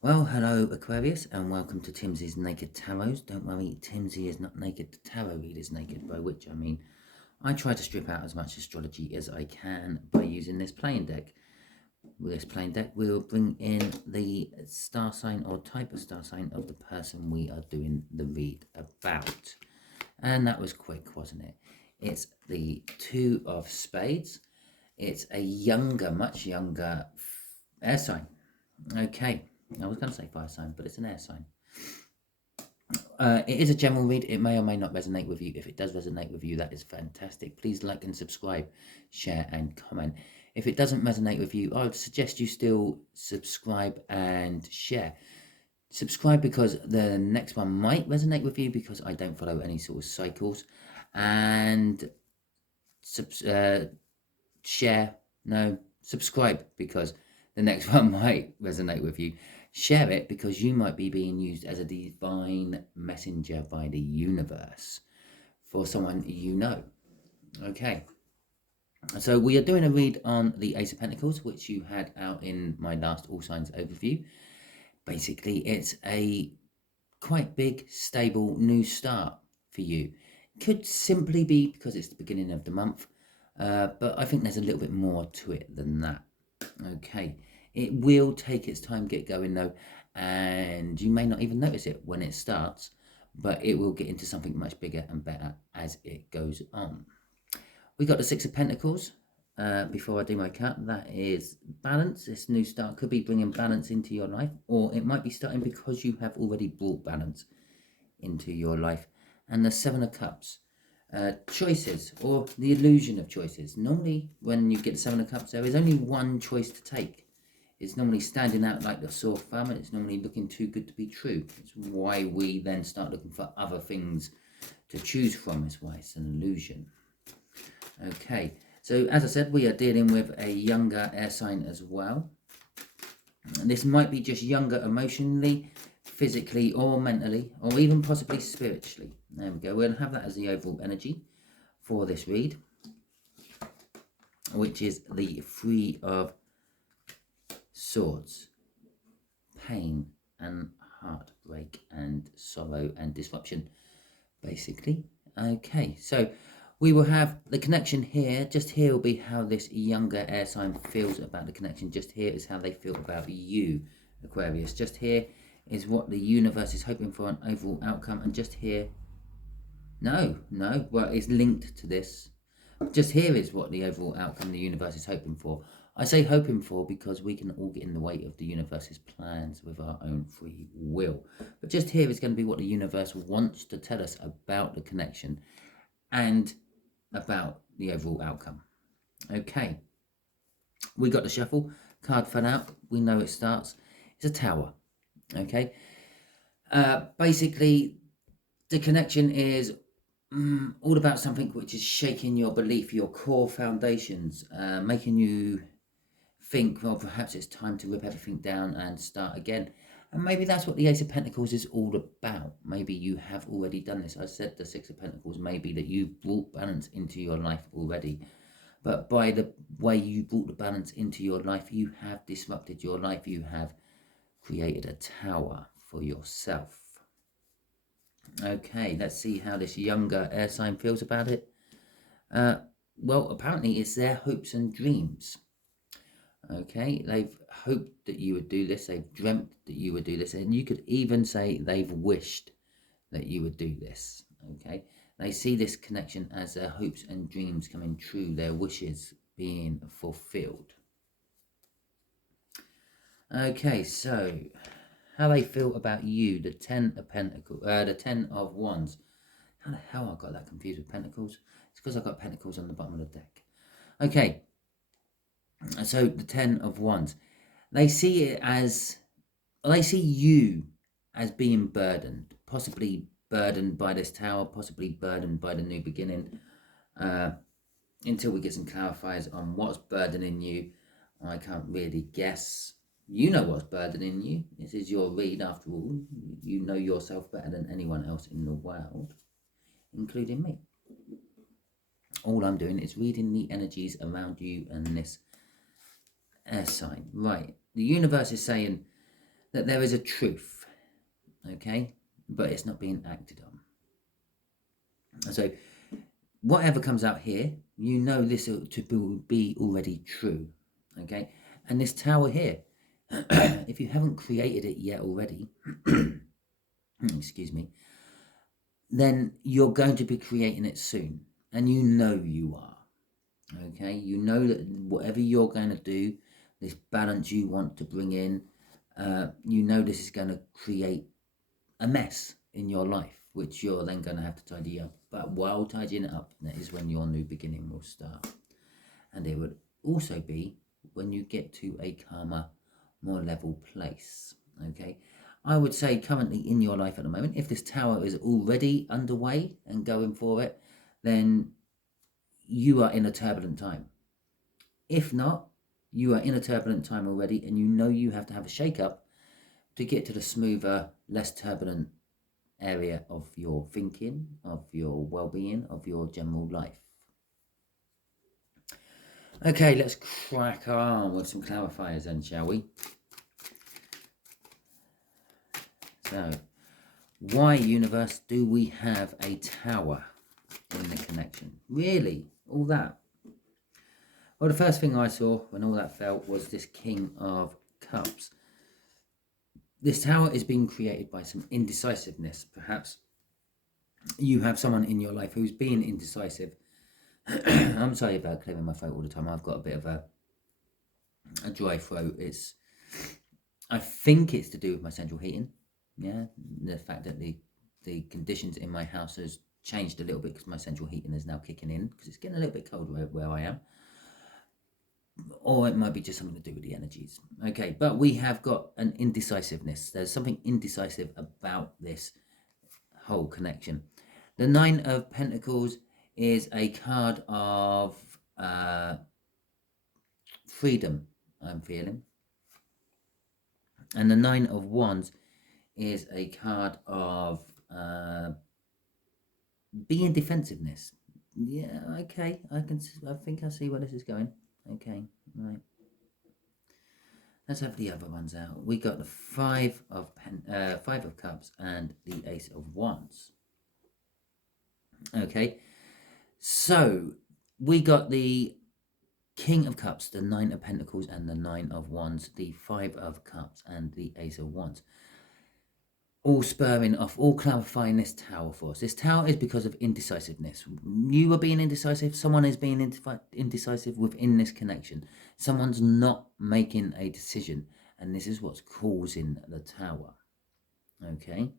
Well, hello Aquarius, and welcome to Timsy's Naked Tarots. Don't worry, Timsy is not naked. The tarot read is naked, by which I mean I try to strip out as much astrology as I can by using this playing deck. With this playing deck, we'll bring in the star sign or type of star sign of the person we are doing the read about. And that was quick, wasn't it? It's the Two of Spades. It's a younger, much younger air sign. Okay, I was going to say fire sign, but it's an air sign. It is a general read. It may or may not resonate with you. If it does resonate with you, that is fantastic. Please like and subscribe, share and comment. If it doesn't resonate with you, I would suggest you still subscribe and share. Subscribe because the next one might resonate with you because I don't follow any sort of cycles. And share, no, subscribe because the next one might resonate with you. Share it because you might be being used as a divine messenger by the universe for someone you know. Okay, so we are doing a read on the Ace of Pentacles, which you had out in my last All Signs overview. Basically, it's a quite big, stable new start for you. Could simply be because it's the beginning of the month, but I think there's a little bit more to it than that. Okay, it will take its time to get going though, and you may not even notice it when it starts, but it will get into something much bigger and better as it goes on. We got the Six of Pentacles. Before I do my cut, that is balance. This new start could be bringing balance into your life, or it might be starting because you have already brought balance into your life. And the Seven of Cups, choices or the illusion of choices. Normally, when you get the Seven of Cups, there is only one choice to take. It's normally standing out like the sore thumb, and it's normally looking too good to be true. It's why we then start looking for other things to choose from. Is why it's an illusion. Okay, so as I said, we are dealing with a younger air sign as well. And this might be just younger emotionally, physically or mentally, or even possibly spiritually. There we go. We're going to have that as the overall energy for this read, which is the Three of Swords. Pain and heartbreak and sorrow and disruption, basically. Okay, so we will have the connection here. Just here will be how this younger air sign feels about the connection. Just here is how they feel about you, Aquarius. Just here is what the universe is hoping for an overall outcome. And just here, no, well, it's linked to this. Just here is what the overall outcome the universe is hoping for. I say hoping for because we can all get in the way of the universe's plans with our own free will. But just here is going to be what the universe wants to tell us about the connection and about the overall outcome. Okay, we got the shuffle. Card fell out. We know it starts. It's a tower. Okay. Basically, the connection is all about something which is shaking your belief, your core foundations, making you think, well, perhaps it's time to rip everything down and start again. And maybe that's what the Ace of Pentacles is all about. Maybe you have already done this. I said the Six of Pentacles, maybe that you've brought balance into your life already. But by the way you brought the balance into your life, you have disrupted your life. You have created a tower for yourself. Okay, let's see how this younger air sign feels about it. Well, apparently it's their hopes and dreams. Okay, they've hoped that you would do this, they've dreamt that you would do this, and you could even say they've wished that you would do this. Okay, they see this connection as their hopes and dreams coming true, their wishes being fulfilled. Okay, so how they feel about you, the Ten of Pentacles, the Ten of Wands. How the hell I got that confused with Pentacles? It's because I've got Pentacles on the bottom of the deck. Okay, so the Ten of Wands. They see it as, they see you as being burdened, possibly burdened by this tower, possibly burdened by the new beginning. Until we get some clarifiers on what's burdening you, I can't really guess. You know what's burdening you. This is your read after all. You know yourself better than anyone else in the world, including me. All I'm doing is reading the energies around you and this air sign. Right, the universe is saying that there is a truth, okay, but it's not being acted on. So whatever comes out here, you know this to be already true, okay? And this tower here, if you haven't created it yet already, excuse me, then you're going to be creating it soon, and you know you are, okay? You know that whatever you're going to do, this balance you want to bring in, you know this is going to create a mess in your life, which you're then going to have to tidy up. But while tidying it up, that is when your new beginning will start. And it would also be when you get to a calmer, more level place, okay? I would say currently in your life at the moment, if this tower is already underway and going for it, then you are in a turbulent time. If not, you are in a turbulent time already, and you know you have to have a shake-up to get to the smoother, less turbulent area of your thinking, of your well-being, of your general life. Okay, let's crack on with some clarifiers then, shall we? So, why, universe, do we have a tower in the connection? Really? All that? Well, the first thing I saw when all that fell was this King of Cups. This tower is being created by some indecisiveness. Perhaps you have someone in your life who's being indecisive. I'm sorry about clearing my throat all the time. I've got a bit of a dry throat. I think it's to do with my central heating. Yeah, the fact that the conditions in my house has changed a little bit because my central heating is now kicking in because it's getting a little bit cold where I am. Or it might be just something to do with the energies. Okay, but we have got an indecisiveness. There's something indecisive about this whole connection. The Nine of Pentacles is a card of freedom, I'm feeling. And the Nine of Wands is a card of being defensiveness. Yeah, okay, I think I see where this is going. Okay, right. Let's have the other ones out. We got the Five of Cups and the Ace of Wands. Okay, so we got the King of Cups, the Nine of Pentacles and the Nine of Wands, the Five of Cups and the Ace of Wands. All spurring off, all clarifying this tower for us. This tower is because of indecisiveness. You are being indecisive. Someone is being indecisive within this connection. Someone's not making a decision. And this is what's causing the tower. Okay.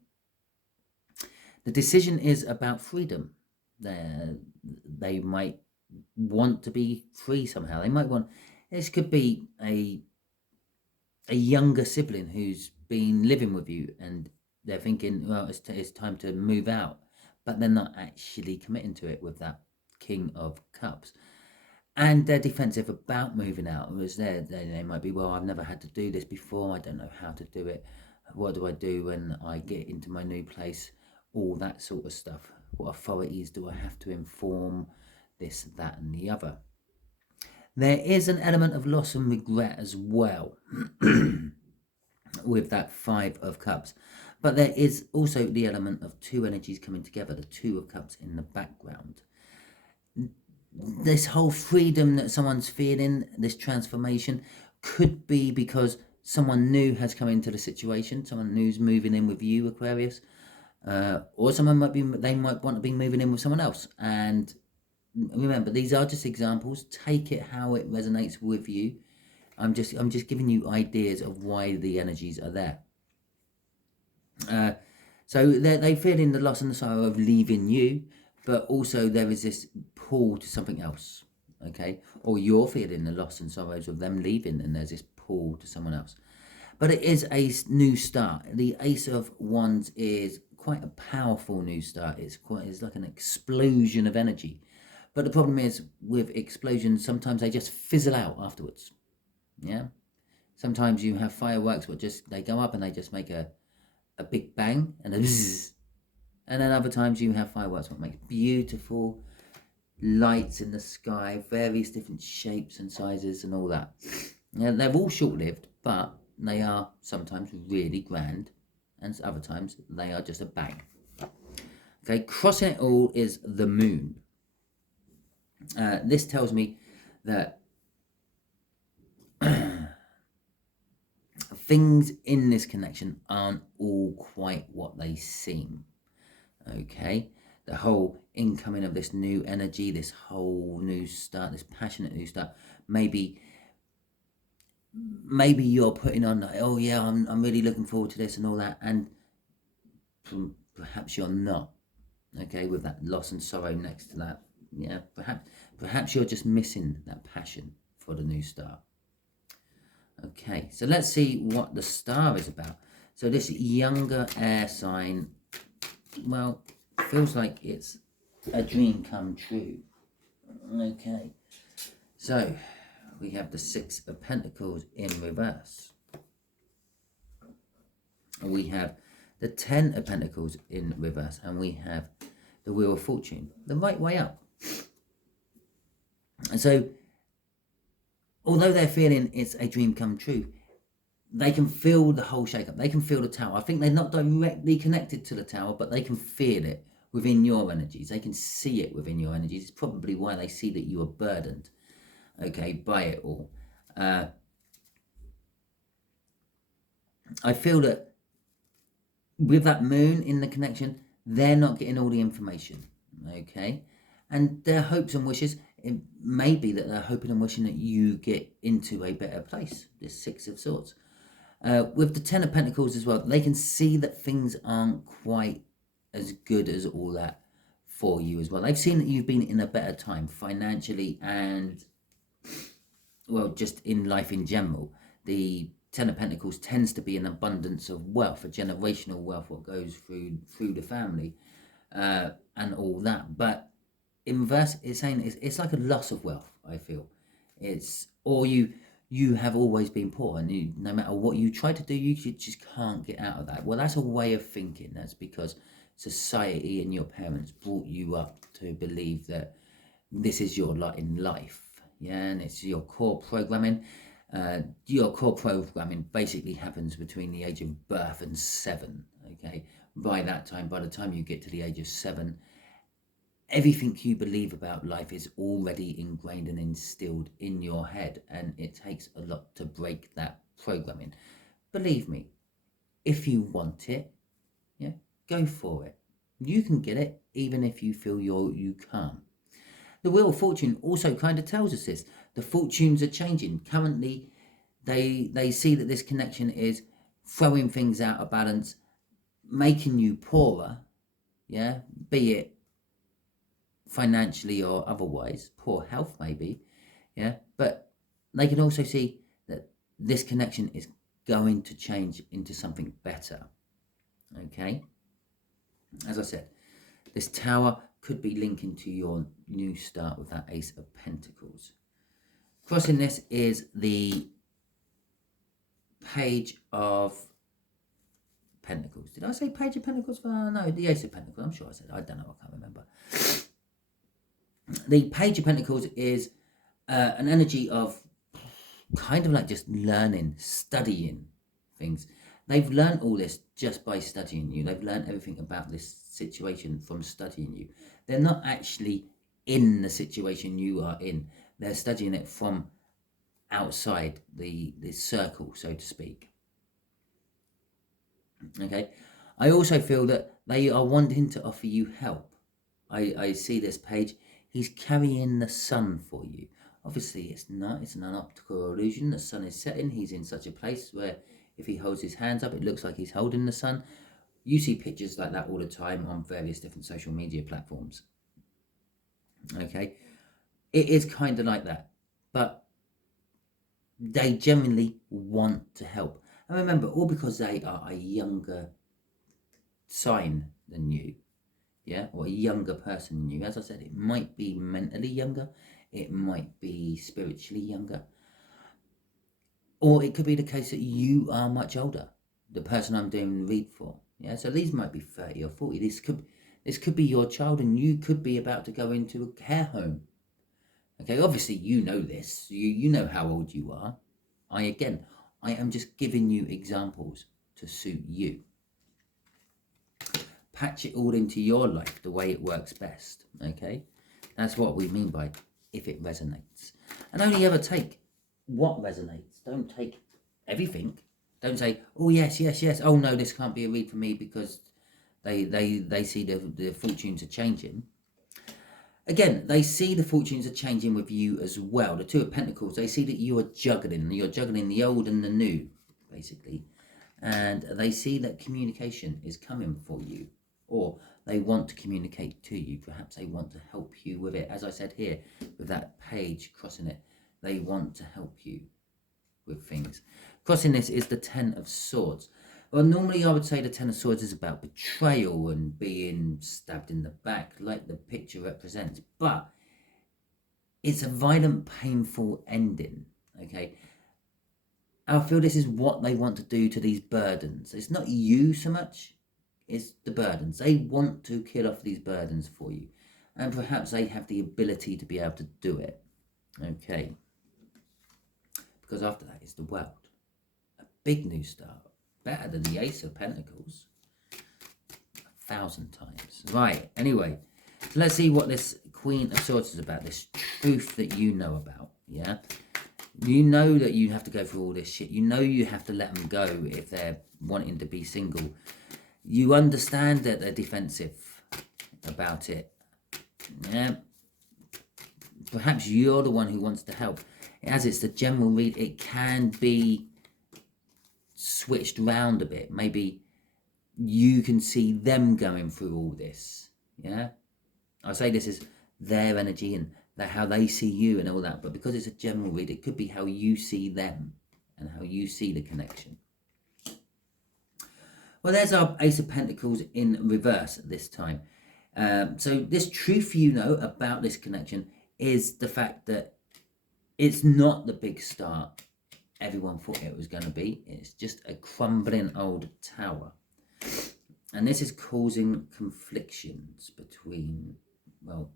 The decision is about freedom. They might want to be free somehow. They might want... This could be a younger sibling who's been living with you and they're thinking, well, it's time to move out, but they're not actually committing to it with that King of Cups. And they're defensive about moving out. Whereas they might be, well, I've never had to do this before. I don't know how to do it. What do I do when I get into my new place? All that sort of stuff. What authorities do I have to inform? This, that, and the other. There is an element of loss and regret as well with that Five of Cups. But there is also the element of two energies coming together, the Two of Cups in the background. This whole freedom that someone's feeling, this transformation, could be because someone new has come into the situation, someone new's moving in with you, Aquarius, or they might want to be moving in with someone else. And remember, these are just examples. Take it how it resonates with you. I'm just giving you ideas of why the energies are there. So they feeling the loss and the sorrow of leaving you, but also there is this pull to something else, okay? Or you're feeling the loss and sorrows of them leaving, and there's this pull to someone else. But it is a new start. The Ace of Wands is quite a powerful new start. It's like an explosion of energy. But the problem is with explosions, sometimes they just fizzle out afterwards. Yeah. Sometimes you have fireworks, but they go up and they just make a big bang and a bzzz. And then other times you have fireworks that make beautiful lights in the sky, various different shapes and sizes and all that. Now, they're all short-lived, but they are sometimes really grand, and other times they are just a bang. Okay, crossing it all is the moon. This tells me that things in this connection aren't all quite what they seem. Okay, the whole incoming of this new energy, this whole new start, this passionate new start, maybe you're putting on, oh yeah, I'm really looking forward to this and all that, and perhaps you're not. Okay, with that loss and sorrow next to that, yeah, perhaps you're just missing that passion for the new start. Okay, so let's see what the star is about. So this younger air sign, well, feels like it's a dream come true. Okay, so we have the Six of Pentacles in reverse. We have the Ten of Pentacles in reverse, and we have the Wheel of Fortune, the right way up. And so, although they're feeling it's a dream come true, they can feel the whole shake-up. They can feel the tower. I think they're not directly connected to the tower, but they can feel it within your energies. They can see it within your energies. It's probably why they see that you are burdened, okay, by it all. I feel that with that moon in the connection, they're not getting all the information, okay? And their hopes and wishes, it may be that they're hoping and wishing that you get into a better place, this Six of Swords. With the Ten of Pentacles as well, they can see that things aren't quite as good as all that for you as well. They've seen that you've been in a better time financially and, well, just in life in general. The Ten of Pentacles tends to be an abundance of wealth, a generational wealth, what goes through the family and all that. But in reverse, it's saying it's like a loss of wealth, I feel. It's, or you have always been poor, and no matter what you try to do, you just can't get out of that. Well, that's a way of thinking. That's because society and your parents brought you up to believe that this is your lot in life, yeah, and it's your core programming. Your core programming basically happens between the age of birth and 7, okay? By the time you get to the age of 7, everything you believe about life is already ingrained and instilled in your head, and it takes a lot to break that programming. Believe me, if you want it, yeah, go for it. You can get it, even if you feel you can't. The Wheel of Fortune also kind of tells us this. The fortunes are changing. Currently, they see that this connection is throwing things out of balance, making you poorer, yeah, be it financially or otherwise, poor health maybe, yeah, but they can also see that this connection is going to change into something better, okay? As I said, this Tower could be linking to your new start with that Ace of Pentacles. Crossing this is the Page of Pentacles. Did I say Page of Pentacles? No, the Ace of Pentacles. I'm sure I said. I don't know. I can't remember. The Page of Pentacles is an energy of kind of like just learning, studying things. They've learned all this just by studying you. They've learned everything about this situation from studying you. They're not actually in the situation you are in. They're studying it from outside the circle, so to speak. Okay. I also feel that they are wanting to offer you help. I see this page. He's carrying the sun for you. Obviously, it's not. It's an optical illusion. The sun is setting. He's in such a place where if he holds his hands up, it looks like he's holding the sun. You see pictures like that all the time on various different social media platforms. Okay. It is kind of like that. But they genuinely want to help. And remember, all because they are a younger sign than you. Yeah, or a younger person than you. As I said, it might be mentally younger, it might be spiritually younger, or it could be the case that you are much older, the person I'm doing the read for. Yeah, so these might be 30 or 40. This could be your child, and you could be about to go into a care home. Okay, obviously you know this. You know how old you are. I am just giving you examples to suit you. Patch it all into your life the way it works best, okay? That's what we mean by if it resonates. And only ever take what resonates. Don't take everything. Don't say, oh, yes, yes, yes. Oh, no, this can't be a read for me because they see the fortunes are changing. Again, they see the fortunes are changing with you as well. The Two of Pentacles, they see that you are juggling. You're juggling the old and the new, basically. And they see that communication is coming for you. Or they want to communicate to you. Perhaps they want to help you with it. As I said here, with that page crossing it, they want to help you with things. Crossing this is the Ten of Swords. Well, normally I would say the Ten of Swords is about betrayal and being stabbed in the back, like the picture represents. But it's a violent, painful ending, okay? I feel this is what they want to do to these burdens. It's not you so much, it's the burdens. They want to kill off these burdens for you. And perhaps they have the ability to be able to do it, okay? Because after that is the World. A big new start. Better than the Ace of Pentacles 1,000 times. Right, anyway, so let's see what this Queen of Swords is about. This truth that you know about, yeah? You know that you have to go through all this shit. You know you have to let them go if they're wanting to be single. You understand that they're defensive about it. Yeah? Perhaps you're the one who wants to help. As it's the general read, it can be switched round a bit. Maybe you can see them going through all this, yeah? I say this is their energy and how they see you and all that, but because it's a general read, it could be how you see them and how you see the connection. Well, there's our Ace of Pentacles in reverse this time. So this truth you know about this connection is the fact that it's not the big start everyone thought it was going to be. It's just a crumbling old tower. And this is causing conflictions between, well,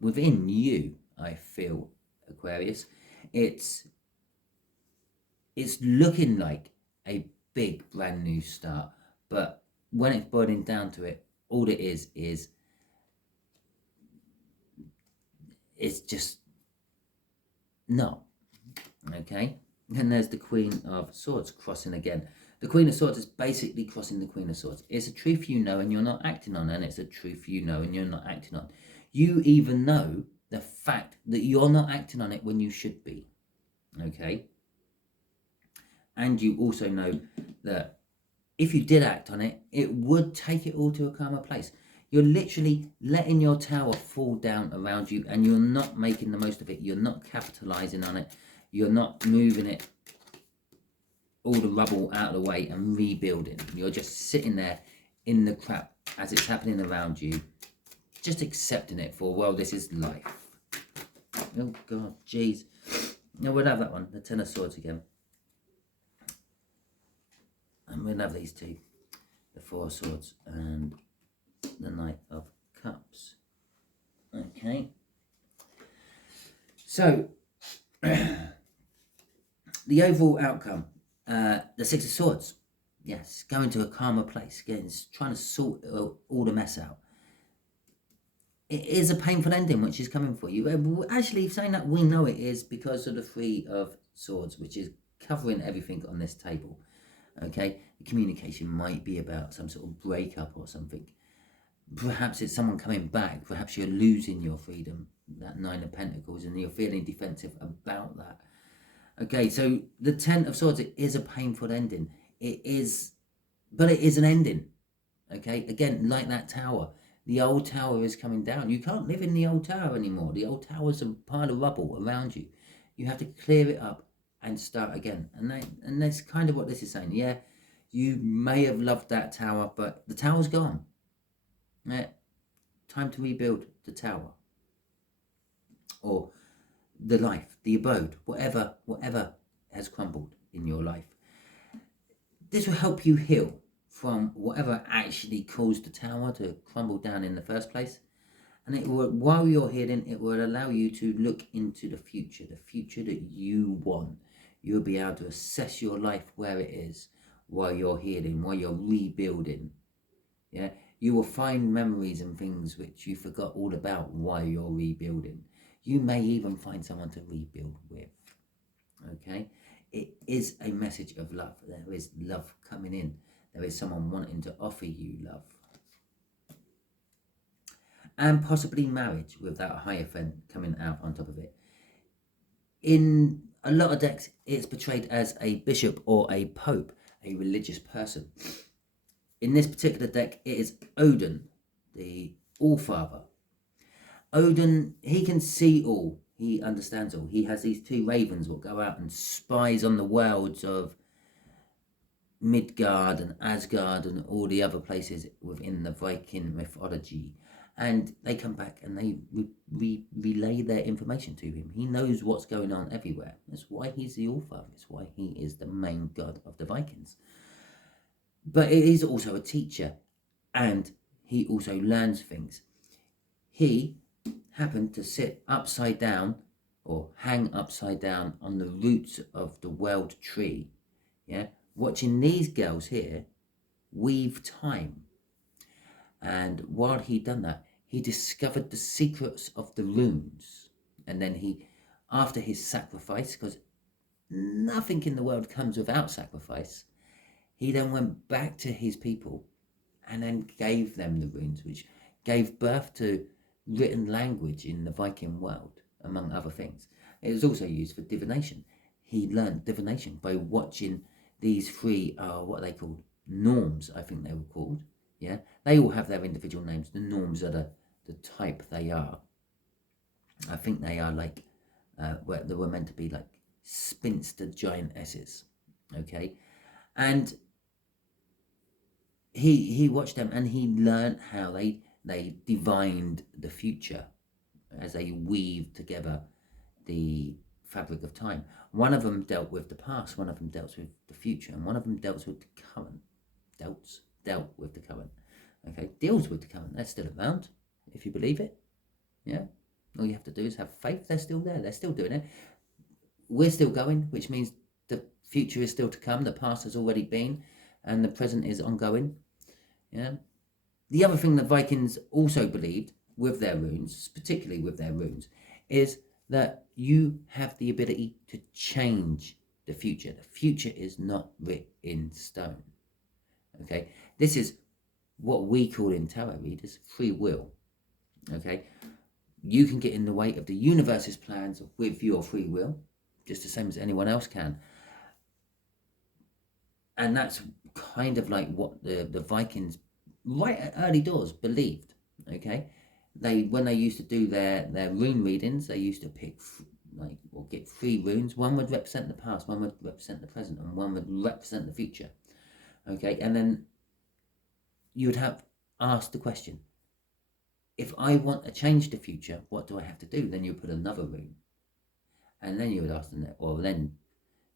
within you, I feel, Aquarius. It's looking like a big brand new start. But when it's boiling down to it, all it is it's just not. Okay? And there's the Queen of Swords crossing again. The Queen of Swords is basically crossing the Queen of Swords. It's a truth you know and you're not acting on, and it's a truth you know and you're not acting on. You even know the fact that you're not acting on it when you should be. Okay? And you also know that if you did act on it, it would take it all to a calmer place. You're literally letting your tower fall down around you and you're not making the most of it. You're not capitalizing on it. You're not moving it, all the rubble out of the way and rebuilding. You're just sitting there in the crap as it's happening around you, just accepting it for, well, this is life. Oh, God, jeez. No, we'll have that one, the Ten of Swords again. And we'll have these two, the Four of Swords and the Knight of Cups. Okay. So, the overall outcome, the Six of Swords, yes, going to a calmer place, trying to sort all the mess out. It is a painful ending which is coming for you. Actually, saying that, we know it is because of the Three of Swords, which is covering everything on this table. Okay, the communication might be about some sort of breakup or something. Perhaps it's someone coming back. Perhaps you're losing your freedom, that Nine of Pentacles, and you're feeling defensive about that. Okay, so the Ten of Swords, it is a painful ending. It is, but it is an ending. Okay, again, like that tower. The old tower is coming down. You can't live in the old tower anymore. The old tower is a pile of rubble around you. You have to clear it up and start again. And that's kind of what this is saying. Yeah, you may have loved that tower, but the tower's gone. Yeah, time to rebuild the tower. Or the life, the abode, whatever has crumbled in your life. This will help you heal from whatever actually caused the tower to crumble down in the first place. And it will, while you're healing, it will allow you to look into the future that you want. You'll be able to assess your life where it is while you're healing, while you're rebuilding. Yeah, you will find memories and things which you forgot all about while you're rebuilding. You may even find someone to rebuild with. Okay, it is a message of love. There is love coming in. There is someone wanting to offer you love. And possibly marriage with that Hierophant coming out on top of it. In a lot of decks, it's portrayed as a bishop or a pope, a religious person. In this particular deck, it is Odin, the All-Father. Odin, he can see all. He understands all. He has these two ravens that go out and spies on the worlds of Midgard and Asgard and all the other places within the Viking mythology. And they come back and they relay their information to him. He knows what's going on everywhere. That's why he's the All-Father. That's why he is the main god of the Vikings. But it is also a teacher, and he also learns things. He happened to sit upside down or hang upside down on the roots of the world tree, yeah, watching these girls here weave time. And while he'd done that, he discovered the secrets of the runes. And then he, after his sacrifice, because nothing in the world comes without sacrifice, he then went back to his people and then gave them the runes, which gave birth to written language in the Viking world, among other things. It was also used for divination. He learned divination by watching these three, what are they called? Norms, I think they were called. Yeah, they all have their individual names. The norms are the type they are. I think they are like, they were meant to be like spinster giantesses. Okay, and he watched them and he learned how they divined the future as they weaved together the fabric of time. One of them dealt with the past, one of them dealt with the future, and one of them dealt with the current. Dealt with the current. Okay, deals with the current. They're still around, if you believe it. Yeah, all you have to do is have faith. They're still there. They're still doing it. We're still going, which means the future is still to come. The past has already been, and the present is ongoing. Yeah. The other thing that Vikings also believed with their runes, particularly with their runes, is that you have the ability to change the future. The future is not written in stone. Okay, this is what we call in tarot readers free will. Okay, you can get in the way of the universe's plans with your free will, just the same as anyone else can. And that's kind of like what the Vikings right at early doors believed. Okay, when they used to do their rune readings, they used to pick or get 3 runes. One would represent the past, one would represent the present, and one would represent the future. Okay, and then you would have asked the question, if I want to change the future, what do I have to do? Then you put another rune, and then you would ask then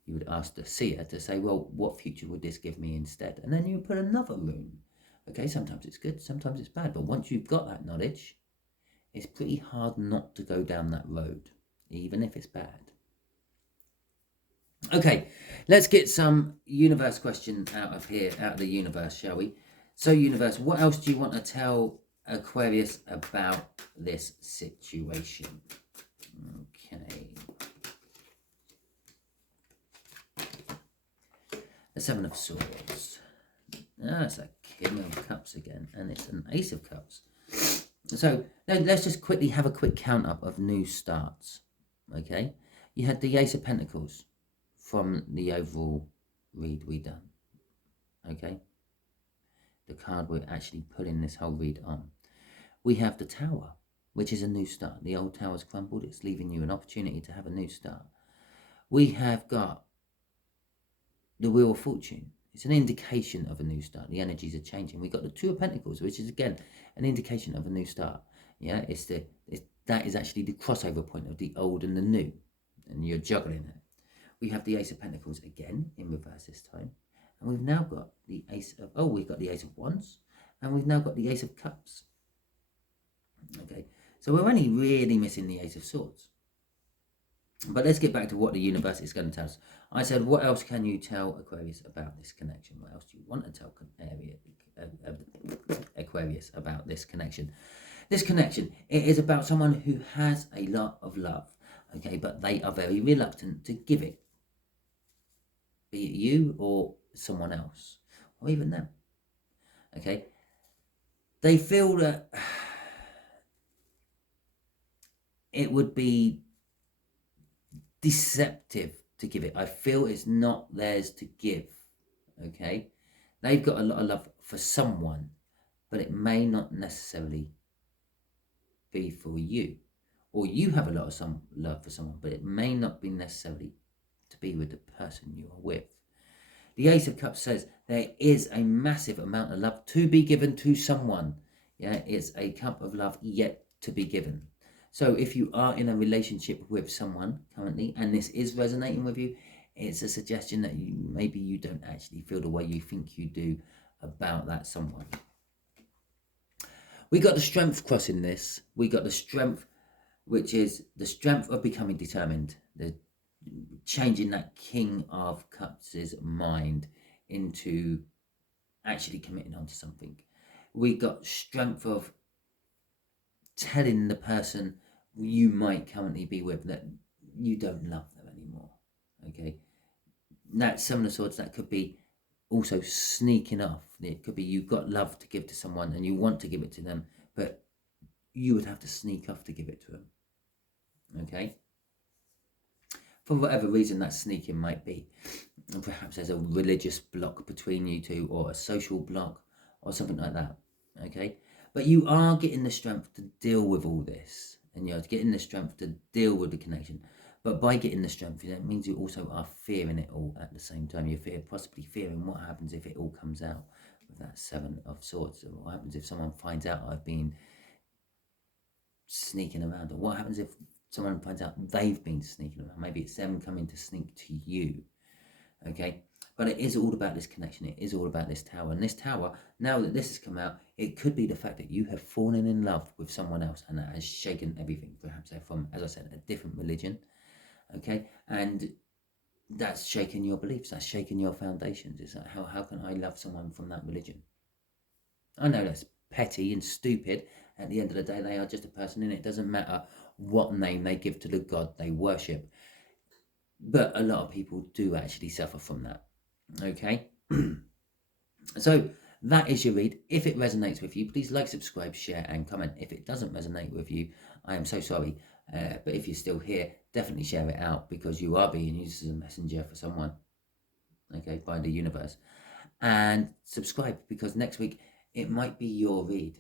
you would ask the seer to say, well, what future would this give me instead? And then you put another rune. Okay, sometimes it's good, sometimes it's bad. But once you've got that knowledge, it's pretty hard not to go down that road, even if it's bad. Okay, let's get some universe questions out of the universe, shall we? So, universe, what else do you want to tell Aquarius about this situation? Okay. The 7 of Swords. That's a King of Cups again, and it's an Ace of Cups. So let's just quickly have a quick count up of new starts. Okay, you had the Ace of Pentacles from the overall read we done. Okay, the card we're actually putting this whole read on. We have the Tower, which is a new start. The old tower's crumbled. It's leaving you an opportunity to have a new start. We have got the Wheel of Fortune. It's an indication of a new start. The energies are changing. We got the 2 of Pentacles, which is again an indication of a new start. Yeah, that is actually the crossover point of the old and the new, and you're juggling it. We have the Ace of Pentacles again in reverse this time, and we've now got the we've got the Ace of Wands, and we've now got the Ace of Cups. Okay, so we're only really missing the Ace of Swords. But let's get back to what the universe is going to tell us. I said, what else can you tell Aquarius about this connection? What else do you want to tell Aquarius about this connection? This connection, it is about someone who has a lot of love, okay, but they are very reluctant to give it. Be it you or someone else, or even them, okay? They feel that it would be deceptive to give it. I feel it's not theirs to give, okay? They've got a lot of love for someone, but it may not necessarily be for you. Or you have a lot of love for someone, but it may not be necessarily to be with the person you are with. The Ace of Cups says there is a massive amount of love to be given to someone. Yeah, it's a cup of love yet to be given. So if you are in a relationship with someone currently, and this is resonating with you, it's a suggestion that maybe you don't actually feel the way you think you do about that someone. We got the Strength cross in this. We got the Strength, which is the strength of becoming determined, the changing that King of Cups' mind into actually committing on to something. We got strength of telling the person you might currently be with that you don't love them anymore, okay? That's some of the swords. That could be also sneaking off. It could be you've got love to give to someone and you want to give it to them, but you would have to sneak off to give it to them, okay? For whatever reason that sneaking might be. And perhaps there's a religious block between you two, or a social block, or something like that, okay? But you are getting the strength to deal with all this, and you're getting the strength to deal with the connection. But by getting the strength, that means you also are fearing it all at the same time. You're possibly fearing what happens if it all comes out with that Seven of Swords. Or what happens if someone finds out I've been sneaking around? Or what happens if someone finds out they've been sneaking around? Maybe it's them coming to sneak to you, okay? But it is all about this connection. It is all about this tower. And this tower, now that this has come out, it could be the fact that you have fallen in love with someone else, and that has shaken everything. Perhaps they're from, as I said, a different religion, okay? And that's shaken your beliefs. That's shaken your foundations. It's like, how can I love someone from that religion? I know that's petty and stupid. At the end of the day, they are just a person, and it doesn't matter what name they give to the god they worship. But a lot of people do actually suffer from that, okay? So that is your read. If it resonates with you, please like, subscribe, share, and comment. If it doesn't resonate with you, I am so sorry. But if you're still here, definitely share it out, because you are being used as a messenger for someone, okay, by the universe. And subscribe, because next week it might be your read.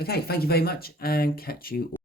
Okay, thank you very much, and catch you all.